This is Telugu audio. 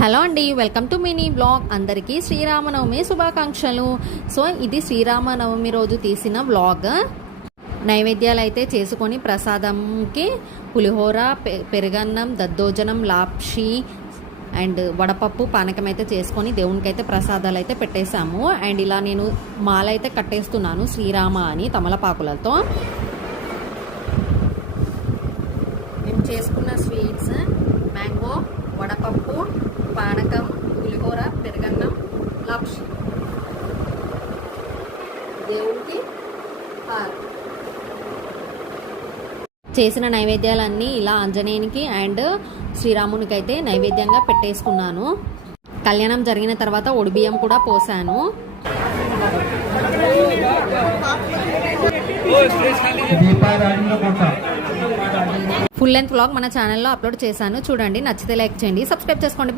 హలో అండి, వెల్కమ్ టు మినీ బ్లాగ్. అందరికీ శ్రీరామనవమి శుభాకాంక్షలు. సో ఇది శ్రీరామనవమి రోజు తీసిన బ్లాగ్. నైవేద్యాలు అయితే చేసుకొని ప్రసాదంకి పులిహోర, పెరుగన్నం, దద్దోజనం, లాప్షి అండ్ వడపప్పు, పానకం అయితే చేసుకొని దేవునికి అయితే ప్రసాదాలు అయితే పెట్టేశాము. అండ్ ఇలా నేను మాల అయితే కట్టేస్తున్నాను శ్రీరామ అని తమలపాకులతో. మేము చేసుకున్న స్వీట్స్ మ్యాంగో, వడపప్పు, పానకం, పులిహోర, పెరుగన్నం, లాప్షి, దేవుడికి చేసిన నైవేద్యాలన్నీ ఇలా ఆంజనేయునికి అండ్ శ్రీరామునికి అయితే నైవేద్యంగా పెట్టేసుకున్నాను. కళ్యాణం జరిగిన తర్వాత ఒడిబియ్యం కూడా పోసాను. ఫుల్ లెంత్ వ్లాగ్ మన ఛానల్లో అప్లోడ్ చేశాను, చూడండి. నచ్చితే లైక్ చేయండి, సబ్స్క్రైబ్ చేసుకోండి.